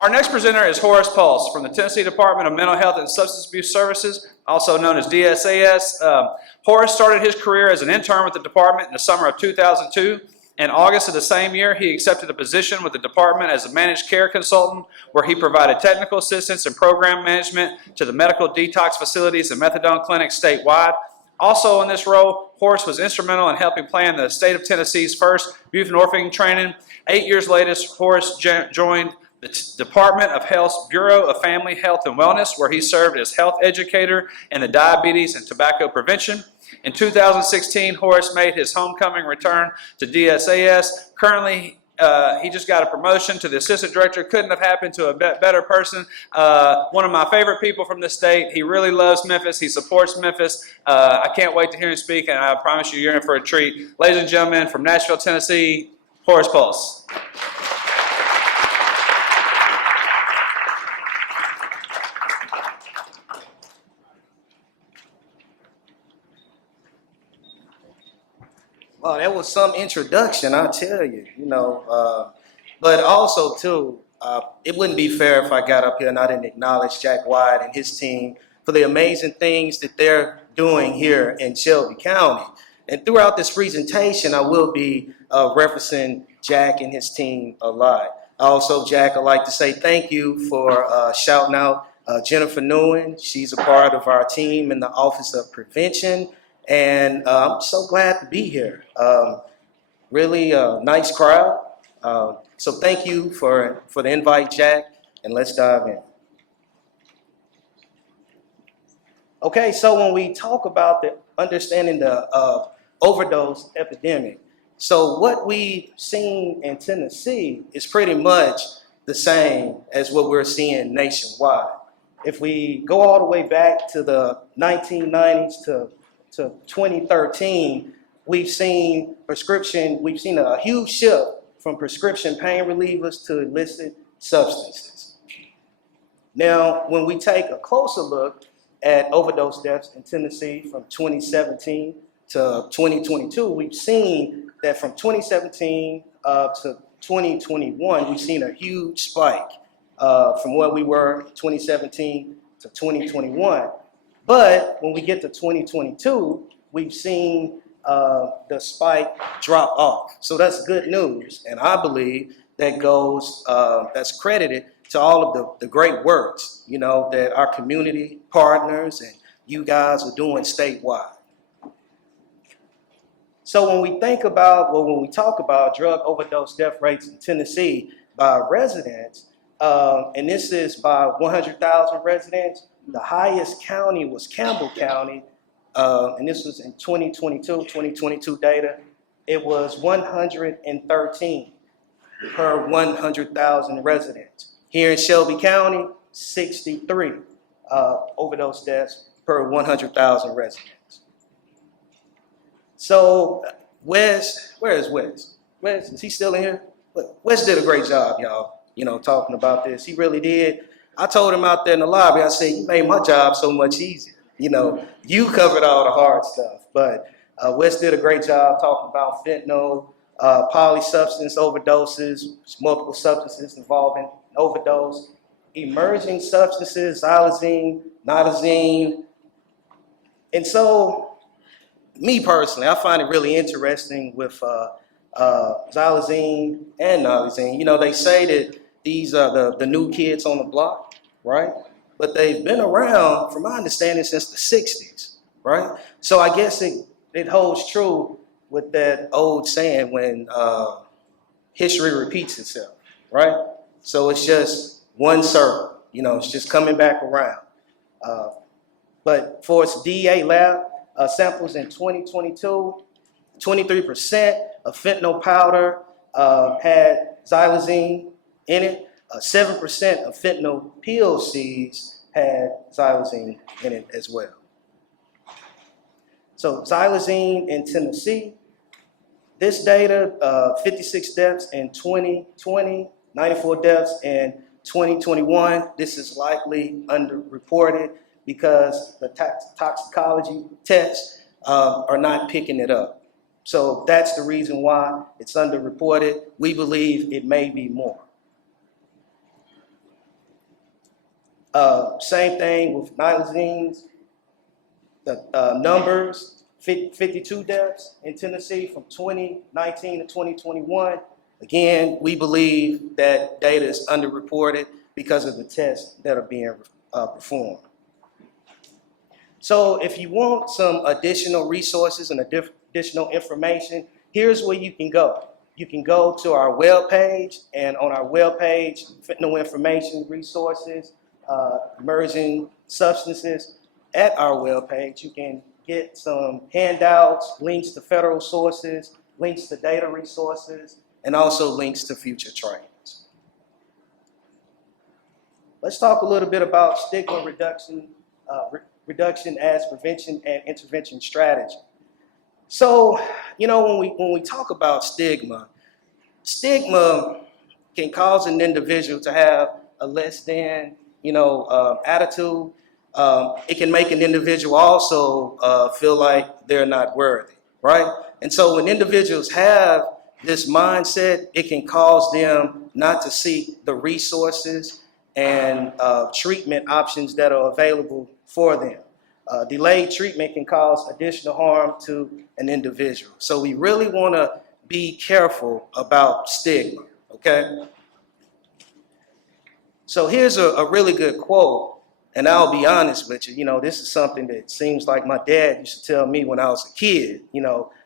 Our next presenter is Horace Pulse from the Tennessee Department of Mental Health and Substance Abuse Services, also known as DSAS. Horace started his career as an intern with the department in the summer of 2002. In August of the same year, he accepted a position with the department as a managed care consultant, where he provided technical assistance and program management to the medical detox facilities and methadone clinics statewide. Also in this role, Horace was instrumental in helping plan the state of Tennessee's first buprenorphine training. 8 years later, Horace joined the Department of Health's Bureau of Family Health and Wellness, where he served as Health Educator in the diabetes and tobacco prevention. In 2016, Horace made his homecoming return to DSAS. Currently, he just got a promotion to the Assistant Director. Couldn't have happened to a better person. One of my favorite people from the state. He really loves Memphis. He supports Memphis. I can't wait to hear him speak, and I promise you're in for a treat. Ladies and gentlemen, from Nashville, Tennessee, Horace Pulse. Well, that was some introduction, I tell you, but also, too, it wouldn't be fair if I got up here and I didn't acknowledge Jack White and his team for the amazing things that they're doing here in Shelby County. And throughout this presentation, I will be referencing Jack and his team a lot. Also, Jack, I'd like to say thank you for shouting out Jennifer Nguyen. She's a part of our team in the Office of Prevention. And I'm so glad to be here. Really nice crowd. So thank you for the invite, Jack, and let's dive in. Okay, so when we talk about the understanding the overdose epidemic, so what we've seen in Tennessee is pretty much the same as what we're seeing nationwide. If we go all the way back to the 1990s to 2013, we've seen a huge shift from prescription pain relievers to illicit substances. Now, when we take a closer look at overdose deaths in Tennessee from 2017 to 2022, we've seen that from 2017 to 2021, we've seen a huge spike from where we were 2017 to 2021. But when we get to 2022, we've seen the spike drop off. So that's good news. And I believe that that's credited to all of the great works, that our community partners and you guys are doing statewide. So when we talk about drug overdose death rates in Tennessee by residents, and this is by 100,000 residents, the highest county was Campbell County, and this was in 2022 data. It was 113 per 100,000 residents. Here in Shelby County, 63 overdose deaths per 100,000 residents. So where is Wes? Wes, is he still in here? Wes did a great job, y'all, talking about this. He really did. I told him out there in the lobby, I said, you made my job so much easier. You covered all the hard stuff. But Wes did a great job talking about fentanyl, polysubstance overdoses, multiple substances involving overdose, emerging substances, xylazine, nitazine. And so, me personally, I find it really interesting with xylazine and nitazine. They say that these are the new kids on the block, right? But they've been around, from my understanding, since the 60s, right? So I guess it holds true with that old saying when history repeats itself, right? So it's just one circle, it's just coming back around. But for its DEA lab samples in 2022, 23% of fentanyl powder had xylazine in it. 7% of fentanyl PLCs had xylazine in it as well. So xylazine in Tennessee, this data, 56 deaths in 2020, 94 deaths in 2021. This is likely underreported because the toxicology tests are not picking it up. So that's the reason why it's underreported. We believe it may be more. Same thing with nilazines. The numbers, 52 deaths in Tennessee from 2019 to 2021. Again, we believe that data is underreported because of the tests that are being performed. So if you want some additional resources and additional information, here's where you can go. You can go to our webpage, and on our webpage, fentanyl information, resources, emerging substances. At our webpage, you can get some handouts, links to federal sources, links to data resources, and also links to future trainings. Let's talk a little bit about stigma reduction, reduction as prevention and intervention strategy. So, you know, when we talk about stigma can cause an individual to have a less than, attitude. It can make an individual also feel like they're not worthy, right? And so when individuals have this mindset, it can cause them not to seek the resources and treatment options that are available for them. Delayed treatment can cause additional harm to an individual. So we really want to be careful about stigma, okay? So here's a really good quote, and I'll be honest with you, this is something that seems like my dad used to tell me when I was a kid.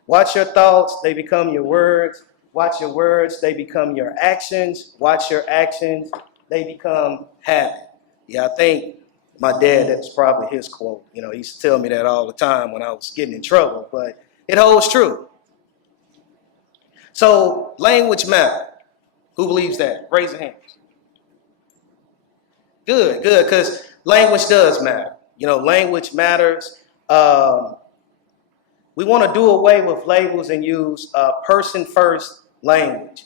Watch your thoughts, they become your words. Watch your words, they become your actions. Watch your actions, they become habit. Yeah, I think my dad, that's probably his quote. He used to tell me that all the time when I was getting in trouble, but it holds true. So language matters. Who believes that? Raise your hands. Good, because language does matter. Language matters. We want to do away with labels and use person-first language.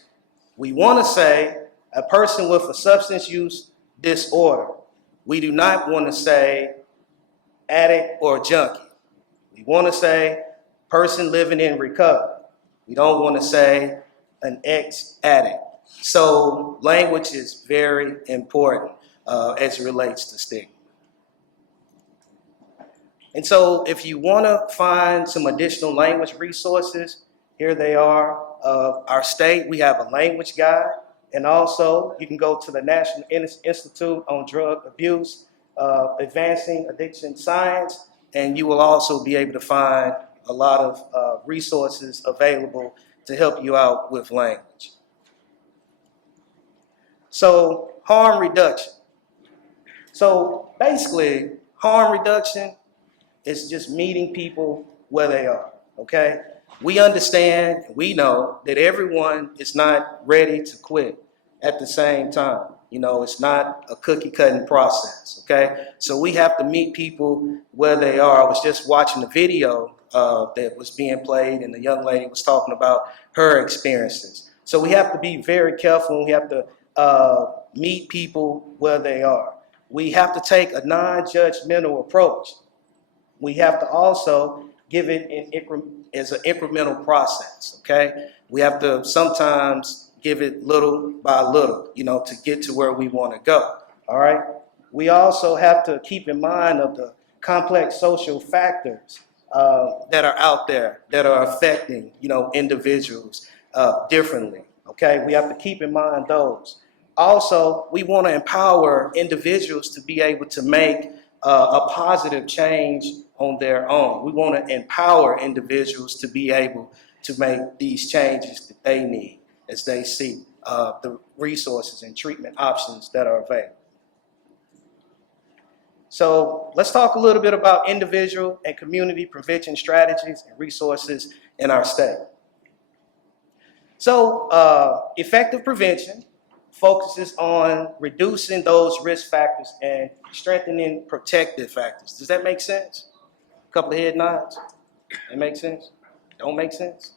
We want to say a person with a substance use disorder. We do not want to say addict or junkie. We want to say person living in recovery. We don't want to say an ex-addict. So language is very important as it relates to stigma. And so if you want to find some additional language resources, here they are. Our state, we have a language guide. And also, you can go to the National Institute on Drug Abuse, Advancing Addiction Science, and you will also be able to find a lot of resources available to help you out with language. So, harm reduction. So, basically, harm reduction is just meeting people where they are, okay? We understand, we know that everyone is not ready to quit at the same time. It's not a cookie cutting process, okay? So we have to meet people where they are. I was just watching a video that was being played, and the young lady was talking about her experiences. So we have to be very careful, and we have to meet people where they are. We have to take a non-judgmental approach. We have to also give it as an incremental process, okay? We have to sometimes give it little by little, to get to where we want to go, all right? We also have to keep in mind of the complex social factors that are out there that are affecting, individuals differently, okay? We have to keep in mind those. Also, we want to empower individuals to be able to make a positive change on their own. We want to empower individuals to be able to make these changes that they need as they seek the resources and treatment options that are available. So let's talk a little bit about individual and community prevention strategies and resources in our state. So effective prevention focuses on reducing those risk factors and strengthening protective factors. Does that make sense? A couple of head nods. That makes sense? Don't make sense?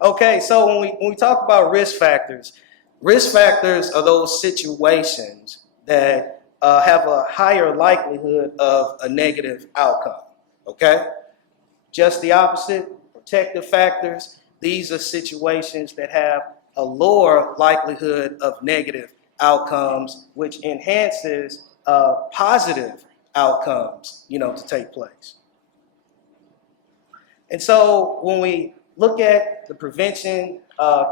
Okay, so when we talk about risk factors are those situations that have a higher likelihood of a negative outcome, okay? Just the opposite, protective factors, these are situations that have a lower likelihood of negative outcomes, which enhances positive outcomes, to take place. And so when we look at the prevention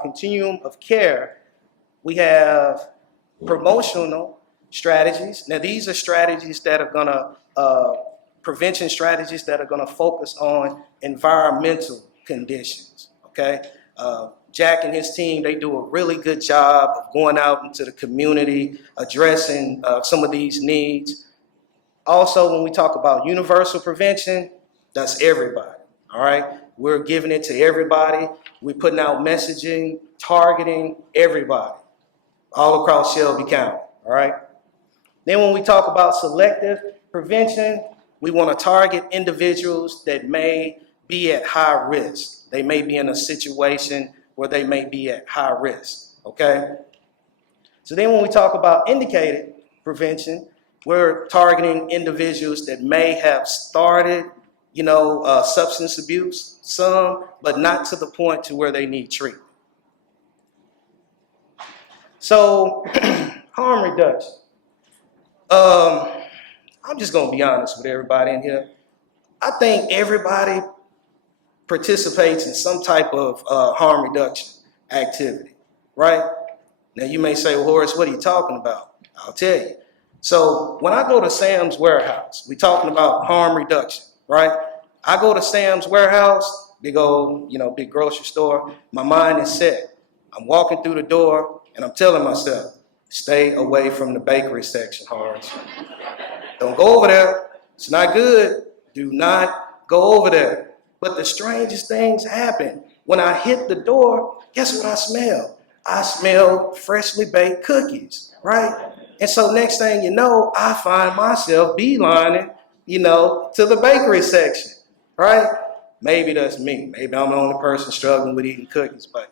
continuum of care, we have promotional strategies. Now, these are strategies that are gonna, prevention strategies that are gonna focus on environmental conditions, okay? Jack and his team, they do a really good job of going out into the community, addressing some of these needs. Also, when we talk about universal prevention, that's everybody, all right? We're giving it to everybody. We're putting out messaging, targeting everybody, all across Shelby County, all right? Then when we talk about selective prevention, we want to target individuals that may be at high risk. They may be in a situation where they may be at high risk, okay? So then when we talk about indicated prevention, we're targeting individuals that may have started, substance abuse, some, but not to the point to where they need treatment. So, harm reduction. I'm just gonna be honest with everybody in here. I think everybody participates in some type of harm reduction activity, right? Now you may say, well, Horace, what are you talking about? I'll tell you. So when I go to Sam's Warehouse, we're talking about harm reduction, right? I go to Sam's Warehouse, big old, big grocery store. My mind is set. I'm walking through the door and I'm telling myself, stay away from the bakery section, Horace. Don't go over there. It's not good. Do not go over there. But the strangest things happen. When I hit the door, guess what I smell? I smell freshly baked cookies, right? And so next thing you know, I find myself beelining, to the bakery section, right? Maybe that's me. Maybe I'm the only person struggling with eating cookies. But,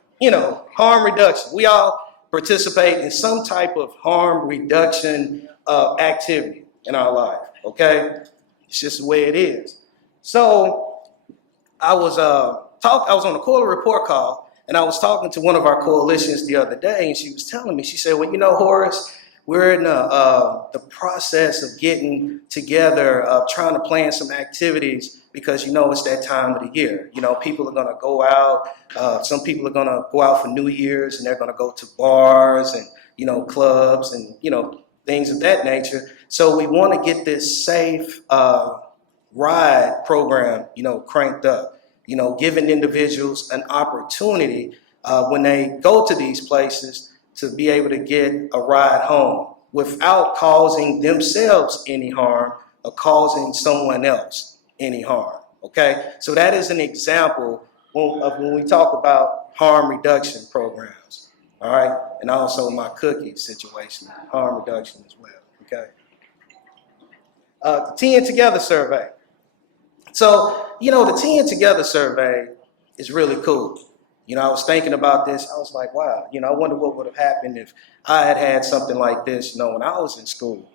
harm reduction. We all participate in some type of harm reduction activity in our life, okay? It's just the way it is. So I was on a quarterly report call, and I was talking to one of our coalitions the other day, and she was telling me, she said, well, Horace, we're in the process of getting together, trying to plan some activities because, it's that time of the year. People are going to go out. Some people are going to go out for New Year's, and they're going to go to bars and, clubs and, things of that nature. So we want to get this safe ride program, cranked up, giving individuals an opportunity when they go to these places to be able to get a ride home without causing themselves any harm or causing someone else any harm, okay? So that is an example of when we talk about harm reduction programs, all right? And also my cookie situation, harm reduction as well, okay? The 10 Together survey. So, the 10 Together survey is really cool. I was thinking about this. I was like, wow, I wonder what would have happened if I had something like this, when I was in school,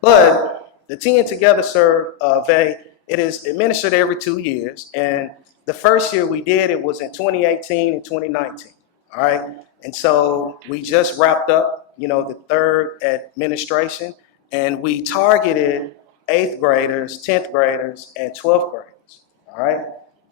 But the 10 Together survey, it is administered every 2 years. And the first year we did it was in 2018 and 2019, all right? And so we just wrapped up, the third administration, and we targeted 8th graders, 10th graders, and 12th graders, all right?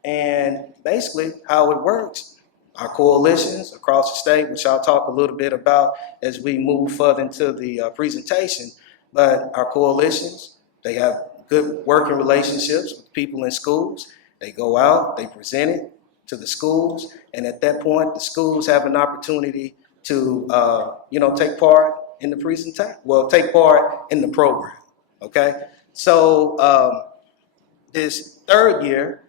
And basically how it works, our coalitions across the state, which I'll talk a little bit about as we move further into the presentation, but our coalitions, they have good working relationships with people in schools. They go out, they present it to the schools, and at that point, the schools have an opportunity to, take part in the presentation, take part in the program, okay? So this third year,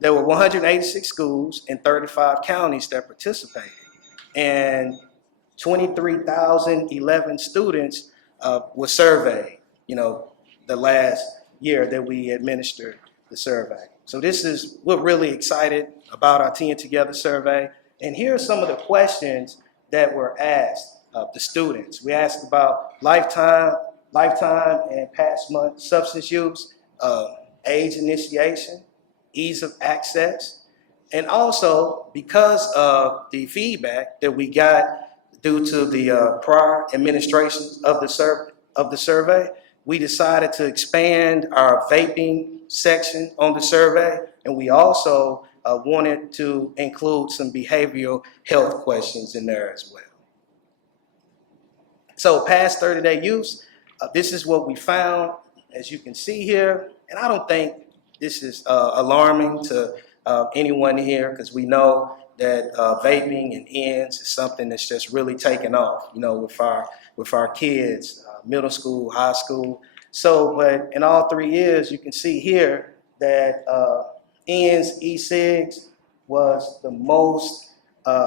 there were 186 schools in 35 counties that participated, and 23,011 students were surveyed, the last year that we administered the survey. So we're really excited about our 10 Together survey. And here are some of the questions that were asked of the students. We asked about lifetime and past month substance use, age initiation, ease of access, and also because of the feedback that we got due to the prior administrations of the survey, we decided to expand our vaping section on the survey, and we also wanted to include some behavioral health questions in there as well. So past 30-day use, this is what we found, as you can see here, and I don't think this is alarming to anyone here, because we know that vaping and ends is something that's just really taken off, you know, with our kids, middle school, high school. So, but in all 3 years, you can see here that ends, e-cigs, was the most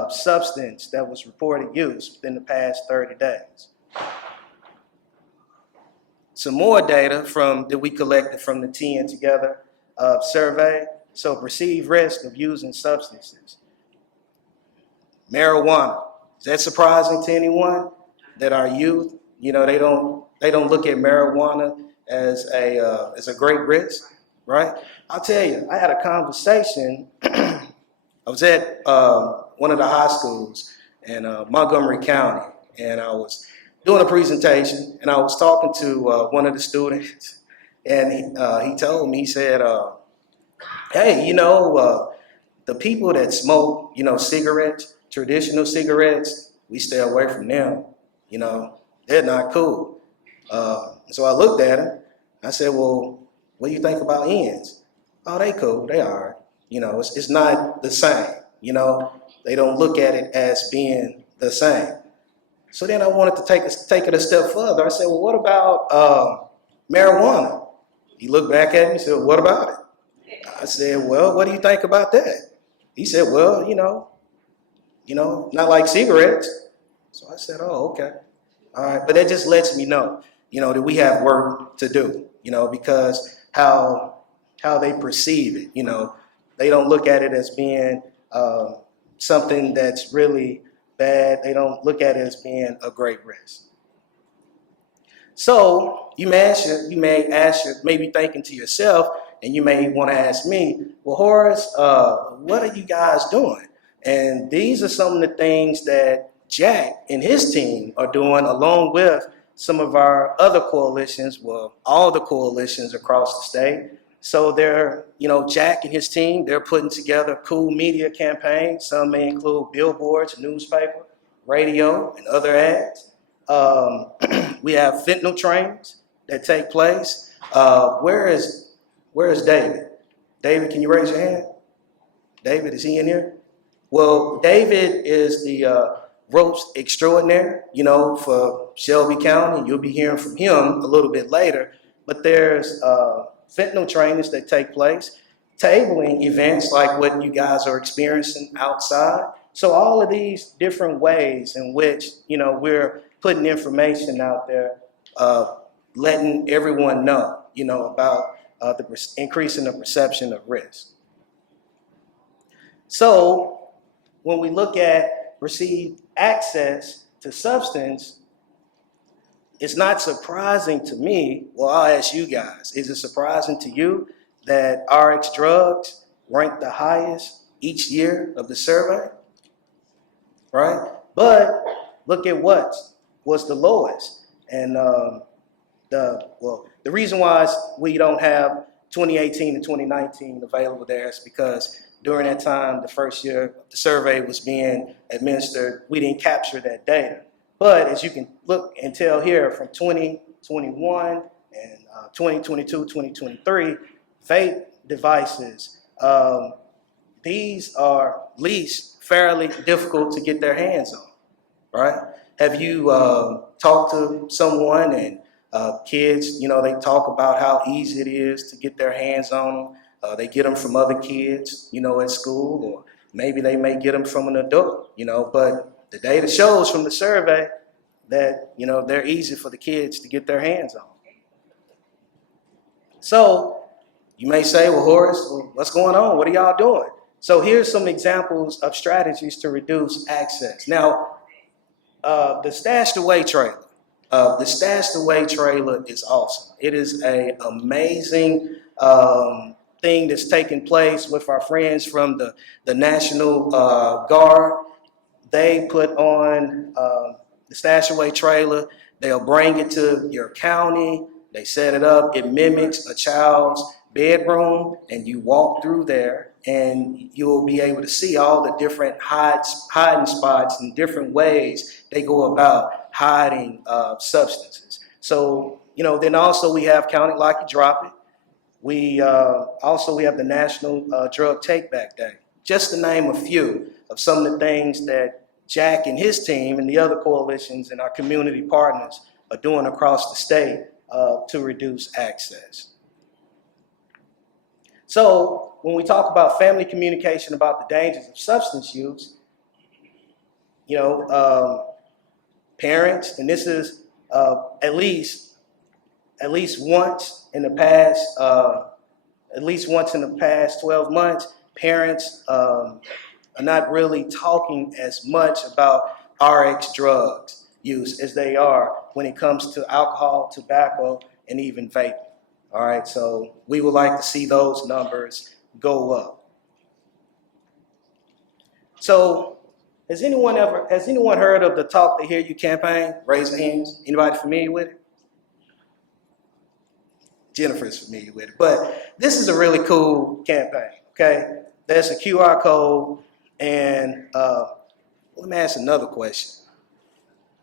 substance that was reported use within the past 30 days. Some more data that we collected from the 10 Together survey. So perceived risk of using substances. Marijuana. Is that surprising to anyone? That our youth, you know, they don't look at marijuana as a great risk, right? I'll tell you, I had a conversation. I was at one of the high schools in Montgomery County, and I was doing a presentation, and I was talking to one of the students, and he told me, he said, hey, you know, the people that smoke, you know, cigarettes, traditional cigarettes, we stay away from them. You know, they're not cool. So I looked at him. I said, well, what do you think about ends? Oh, they cool. They all right. You know, it's not the same. You know, they don't look at it as being the same. So then I wanted to take it a step further. I said, well, what about marijuana? He looked back at me and said, what about it? I said, well, what do you think about that? He said, well, you know, not like cigarettes. So I said, oh, okay. All right. But that just lets me know, you know, that we have work to do, you know, because how they perceive it, you know, they don't look at it as being something that's really bad. They don't look at it as being a great risk. So you may maybe thinking to yourself, and you may want to ask me, well, Horace, what are you guys doing? And these are some of the things that Jack and his team are doing, along with some of our other coalitions, well, all the coalitions across the state. So they're, you know, Jack and his team, they're putting together cool media campaigns. Some may include billboards, newspaper, radio, and other ads. We have fentanyl trainings that take place. Where is David? David, can you raise your hand? David, is he in here? Well, David is the ropes extraordinaire, you know, for Shelby County. You'll be hearing from him a little bit later. But there's fentanyl trainings that take place, tabling events like what you guys are experiencing outside. So all of these different ways in which, you know, we're putting information out there, letting everyone know, you know, about the increase in the perception of risk. So when we look at perceived access to substance, it's not surprising to me. Well, I'll ask you guys, is it surprising to you that RX drugs rank the highest each year of the survey? Right? But look at what was the lowest. And the reason why we don't have 2018 and 2019 available there is because during that time, the first year the survey was being administered, we didn't capture that data. But as you can look and tell here, from 2021 and 2022, 2023, vape devices, these are least fairly difficult to get their hands on, right? Have you talked to someone and kids, you know, they talk about how easy it is to get their hands on them. They get them from other kids, you know, at school, or maybe they may get them from an adult, you know, but the data shows from the survey that, you know, they're easy for the kids to get their hands on. So you may say, well, Horace, what's going on? What are y'all doing? So here's some examples of strategies to reduce access. Now, the Stashed Away trailer. The Stashed Away trailer is awesome. It is an amazing thing that's taking place with our friends from the National Guard. they put on the stash away trailer. They'll bring it to your county. They set it up. It mimics a child's bedroom, and you walk through there, and you'll be able to see all the different hiding spots and different ways they go about hiding substances. So, then also we have Count It Like You Drop It. We have the National Drug Take Back Day, just to name a few of some of the things that Jack and his team and the other coalitions and our community partners are doing across the state to reduce access. So when we talk about family communication about the dangers of substance use, parents, and this is at least once in the past 12 months, parents are not really talking as much about RX drugs use as they are when it comes to alcohol, tobacco, and even vaping. All right, so we would like to see those numbers go up. So has anyone heard of the Talk to Hear You campaign? Raise your hands. Anybody familiar with it? Jennifer's familiar with it, but this is a really cool campaign, okay? There's a QR code, and let me ask another question.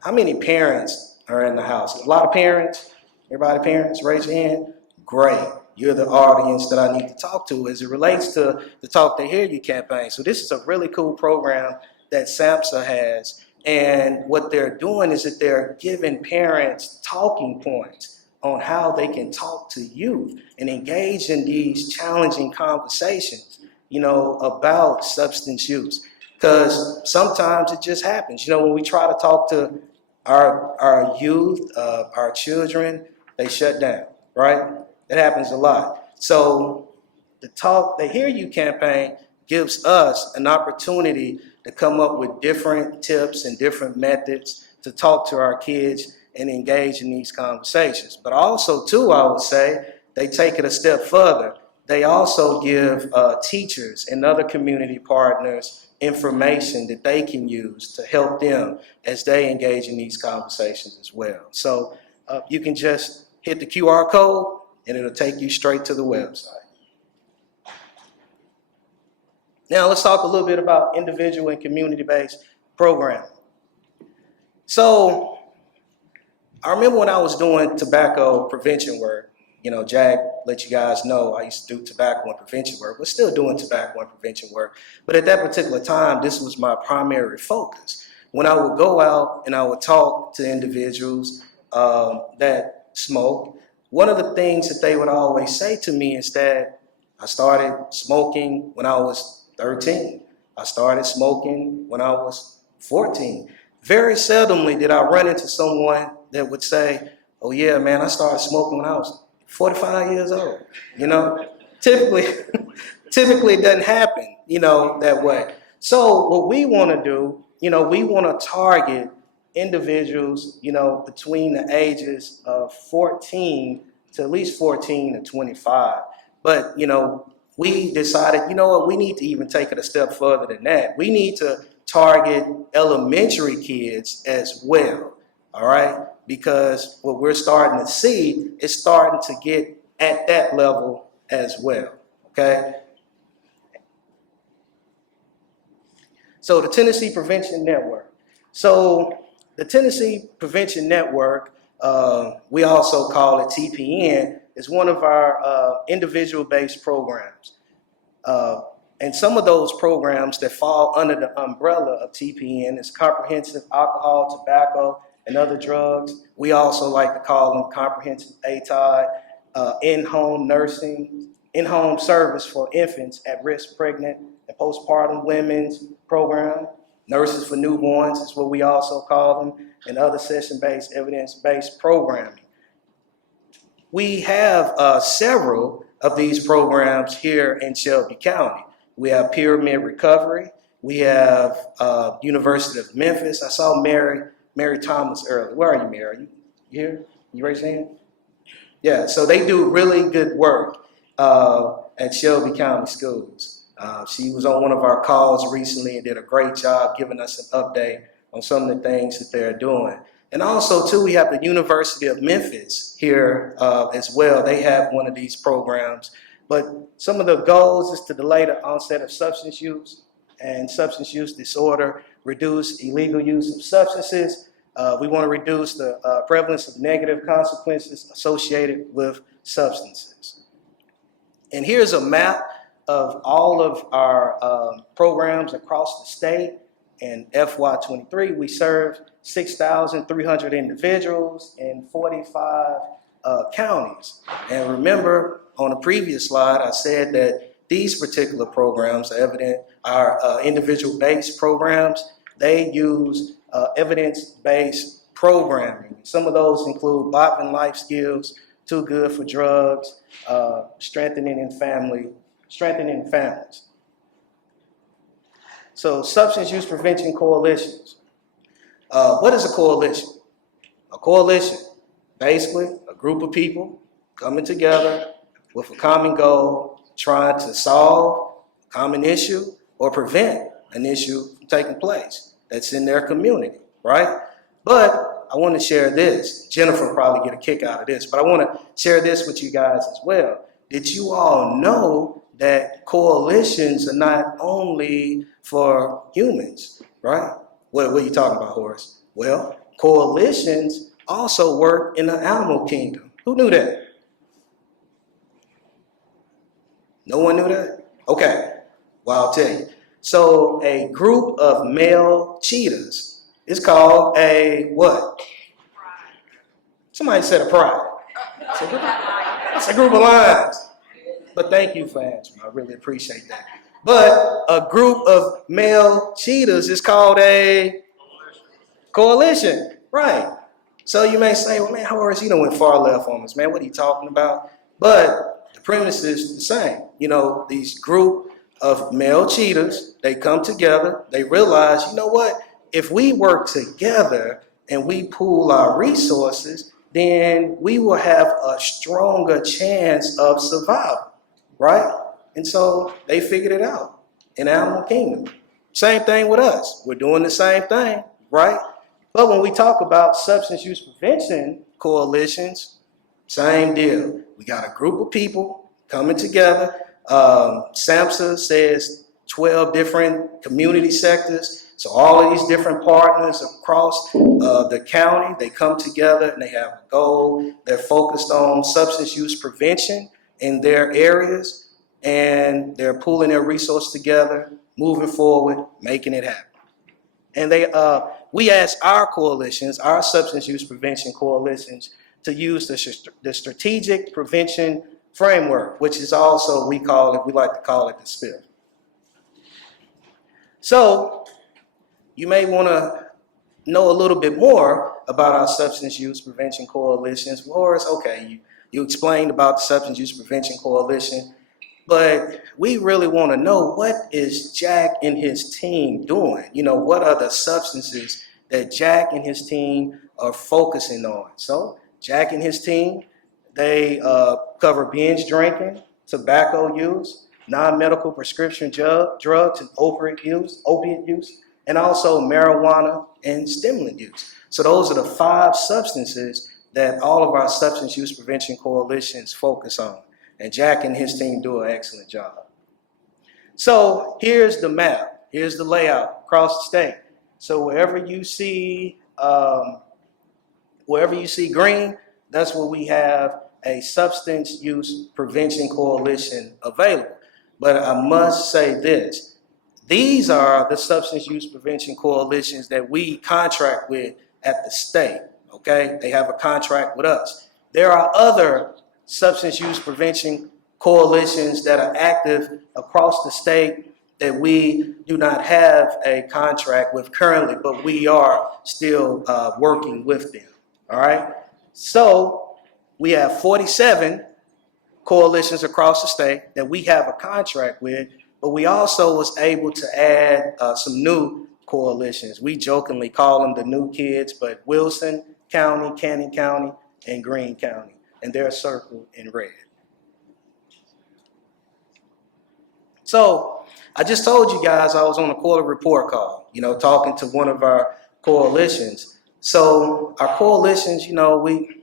How many parents are in the house? A lot of parents? Everybody parents? Raise your hand. Great. You're the audience that I need to talk to as it relates to the Talk to Hear You campaign. So this is a really cool program that SAMHSA has, and what they're doing is that they're giving parents talking points on how they can talk to youth and engage in these challenging conversations, about substance use. Because sometimes it just happens. When we try to talk to our youth, our children, they shut down, right? That happens a lot. So the Talk to Hear You campaign gives us an opportunity to come up with different tips and different methods to talk to our kids and engage in these conversations. But also, too, I would say, they take it a step further. They also give teachers and other community partners information that they can use to help them as they engage in these conversations as well. So you can just hit the QR code, and it'll take you straight to the website. Now let's talk a little bit about individual and community-based programming. So I remember when I was doing tobacco prevention work, Jack let you guys know I used to do tobacco and prevention work. We're still doing tobacco and prevention work, but at that particular time, this was my primary focus. When I would go out and I would talk to individuals that smoke, one of the things that they would always say to me is that I started smoking when I was 13. I started smoking when I was 14. Very seldomly did I run into someone that would say, oh yeah, man, I started smoking when I was 45 years old. Typically it doesn't happen, that way. So what we want to do, we want to target individuals, between the ages of 14 to at least 14 to 25. But, we decided, we need to even take it a step further than that. We need to target elementary kids as well, all right? Because what we're starting to see is starting to get at that level as well, okay? So the Tennessee Prevention Network. So the Tennessee Prevention Network, we also call it TPN, is one of our individual-based programs. And some of those programs that fall under the umbrella of TPN is comprehensive alcohol, tobacco, and other drugs. We also like to call them comprehensive ATOD, in-home nursing, in-home service for infants at risk, pregnant, and postpartum women's program. Nurses for newborns is what we also call them, and other session-based, evidence-based programming. We have several of these programs here in Shelby County. We have Pyramid Recovery. We have University of Memphis. I saw Mary Thomas earlier. Where are you, Mary? You here? You raise your hand? Yeah, so they do really good work at Shelby County Schools. She was on one of our calls recently and did a great job giving us an update on some of the things that they're doing. And also, too, we have the University of Memphis here as well. They have one of these programs. But some of the goals is to delay the onset of substance use and substance use disorder, reduce illegal use of substances. We want to reduce the prevalence of negative consequences associated with substances. And here's a map of all of our programs across the state. In FY23, we served 6,300 individuals in 45 counties. And remember, on the previous slide, I said that these particular programs are individual-based programs. They use evidence-based programming. Some of those include Botvin Life Skills, Too Good for Drugs, strengthening families. So substance use prevention coalitions. What is a coalition? A coalition, basically a group of people coming together with a common goal, trying to solve a common issue or prevent an issue from taking place that's in their community, right? But I want to share this. Jennifer will probably get a kick out of this, but I want to share this with you guys as well. Did you all know that coalitions are not only for humans, right? What are you talking about, Horace? Well, coalitions also work in the animal kingdom. Who knew that? No one knew that? Okay, well, I'll tell you. So a group of male cheetahs is called a what? Pride. Somebody said a pride. It's a group of lions. But thank you for answering. I really appreciate that. But a group of male cheetahs is called a coalition. Right. So you may say, well, man, Horace, you went far left on us, man. What are you talking about? But the premise is the same. You know, these group of male cheetahs, they come together. They realize, you know what? If we work together and we pool our resources, then we will have a stronger chance of survival. Right? And so they figured it out in Animal Kingdom. Same thing with us. We're doing the same thing, right? But when we talk about substance use prevention coalitions, same deal. We got a group of people coming together. SAMHSA says 12 different community sectors. So all of these different partners across the county, they come together and they have a goal. They're focused on substance use prevention in their areas, and they're pooling their resources together, moving forward, making it happen. And we ask our coalitions, our substance use prevention coalitions, to use the strategic prevention framework, which is also, we like to call it the SPIF. So you may want to know a little bit more about our substance use prevention coalitions. Horace, okay, you explained about the Substance Use Prevention Coalition, but we really want to know, what is Jack and his team doing? You know, what are the substances that Jack and his team are focusing on? So Jack and his team, they cover binge drinking, tobacco use, non-medical prescription drugs and opiate use, and also marijuana and stimulant use. So those are the 5 substances that all of our substance use prevention coalitions focus on. And Jack and his team do an excellent job. So here's the map. Here's the layout across the state. So wherever you see green, that's where we have a substance use prevention coalition available. But I must say this. These are the substance use prevention coalitions that we contract with at the state. Okay, they have a contract with us. There are other substance use prevention coalitions that are active across the state that we do not have a contract with currently, but we are still working with them. All right, so we have 47 coalitions across the state that we have a contract with, but we also was able to add some new coalitions. We jokingly call them the new kids, but Wilson County, Cannon County, and Greene County, and they're circled in red. So I just told you guys I was on a quarter report call, talking to one of our coalitions. So our coalitions, we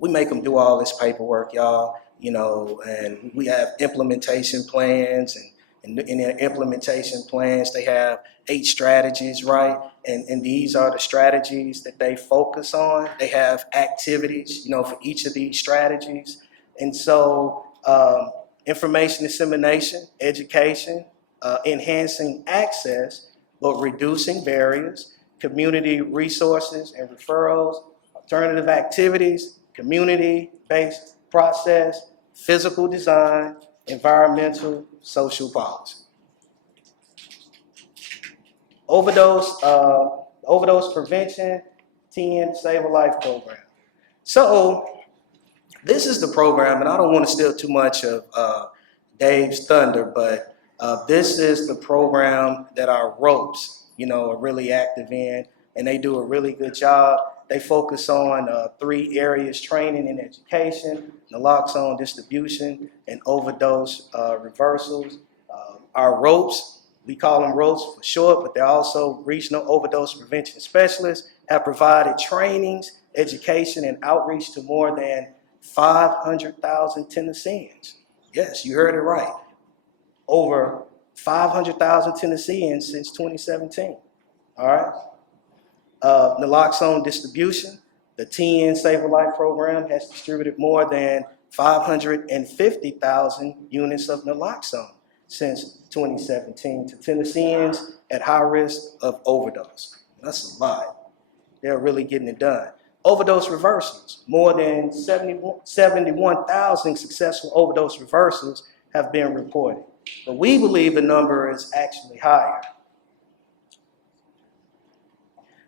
make them do all this paperwork, y'all, and we have implementation plans, and in their implementation plans, they have 8 strategies, right? And these are the strategies that they focus on. They have activities, for each of these strategies. And so information dissemination, education, enhancing access, but reducing barriers, community resources and referrals, alternative activities, community-based process, physical design, environmental, social policy. Overdose prevention, 10 Save a Life program. So this is the program, and I don't want to steal too much of Dave's thunder, but this is the program that our ropes, are really active in, and they do a really good job. They focus on 3 areas: training and education, naloxone distribution, and overdose reversals. Our ropes, we call them ropes for short, but they're also regional overdose prevention specialists, have provided trainings, education, and outreach to more than 500,000 Tennesseans. Yes, you heard it right. Over 500,000 Tennesseans since 2017. All right. Naloxone distribution, the 10 Save a Life program has distributed more than 550,000 units of naloxone since 2017 to Tennesseans at high risk of overdose. That's a lot. They're really getting it done. Overdose reversals, more than 71,000 successful overdose reversals have been reported. But we believe the number is actually higher.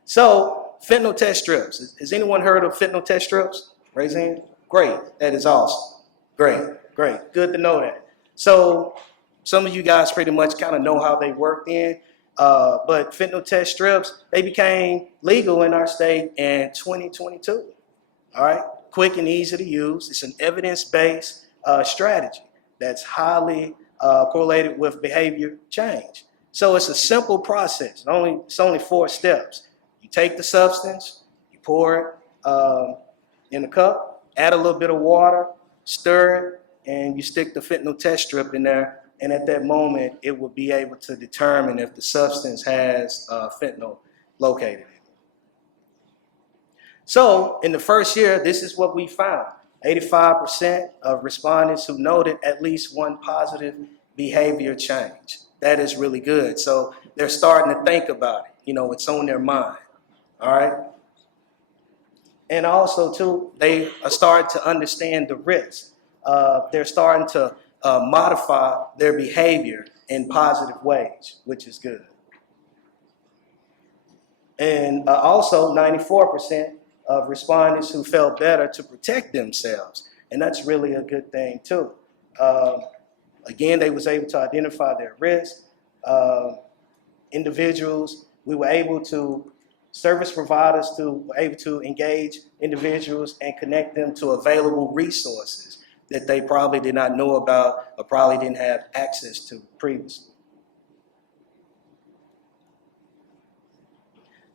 So, fentanyl test strips. Has anyone heard of fentanyl test strips? Raise your hand. Great. That is awesome. Great. Good to know that. So, some of you guys pretty much kind of know how they work then. But fentanyl test strips, they became legal in our state in 2022. All right. Quick and easy to use. It's an evidence-based strategy that's highly correlated with behavior change. So it's a simple process. It's only 4 steps. You take the substance, you pour it in a cup, add a little bit of water, stir it, and you stick the fentanyl test strip in there. And at that moment, it will be able to determine if the substance has fentanyl located in it. So in the first year, this is what we found. 85% of respondents who noted at least one positive behavior change. That is really good. So they're starting to think about it. It's on their mind. All right. And also, too, they are starting to understand the risk. They're starting to modify their behavior in positive ways, which is good. And also 94% of respondents who felt better to protect themselves. And that's really a good thing too. Again, they was able to identify their risk. Individuals, we were able to, service providers were able to engage individuals and connect them to available resources that they probably did not know about or probably didn't have access to previously.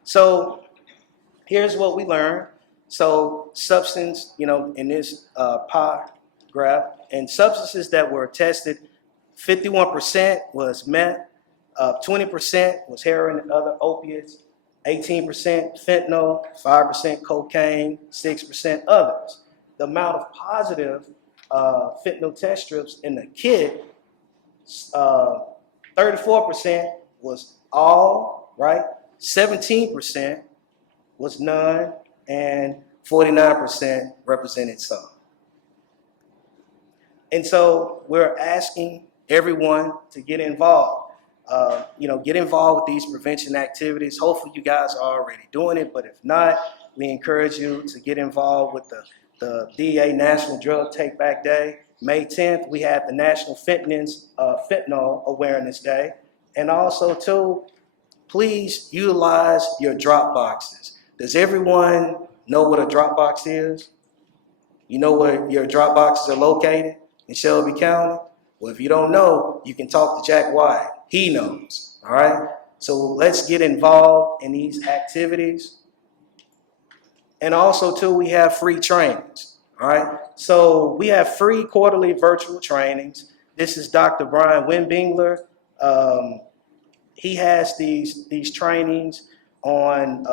So here's what we learned. So substance, in this pie graph, and substances that were tested, 51% was meth, 20% was heroin and other opiates, 18% fentanyl, 5% cocaine, 6% others. The amount of positive fentanyl test strips in the kit, 34% was all, right? 17% was none, and 49% represented some. And so we're asking everyone to get involved. Get involved with these prevention activities. Hopefully you guys are already doing it, but if not, we encourage you to get involved with the DEA National Drug Take Back Day. May 10th, we had the National Fentanyl Awareness Day. And also, too, please utilize your drop boxes. Does everyone know what a drop box is? You know where your drop boxes are located in Shelby County? Well, if you don't know, you can talk to Jack White. He knows, all right? So let's get involved in these activities. And also, too, we have free trainings, all right? So we have free quarterly virtual trainings. This is Dr. Brian Winbingler. He has these trainings on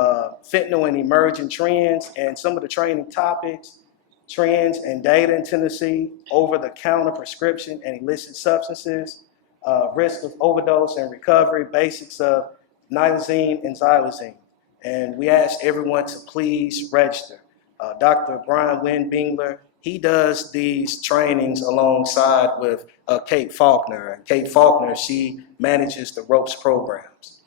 fentanyl and emerging trends, and some of the training topics, trends and data in Tennessee, over-the-counter prescription and illicit substances, risk of overdose and recovery, basics of nitazine and xylazine. And we ask everyone to please register. Dr. Brian Winbingler, he does these trainings alongside with Kate Faulkner. And Kate Faulkner, she manages the ROPES programs.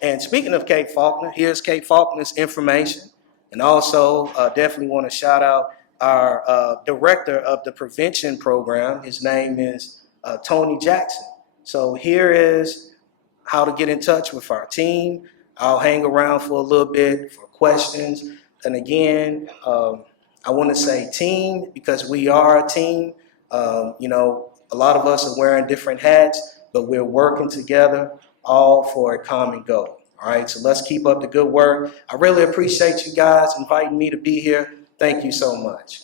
And speaking of Kate Faulkner, here's Kate Faulkner's information. And also definitely want to shout out our director of the prevention program. His name is Tony Jackson. So here is how to get in touch with our team. I'll hang around for a little bit for questions. And again, I want to say team because we are a team. You know, a lot of us are wearing different hats, but we're working together all for a common goal. All right, so let's keep up the good work. I really appreciate you guys inviting me to be here. Thank you so much.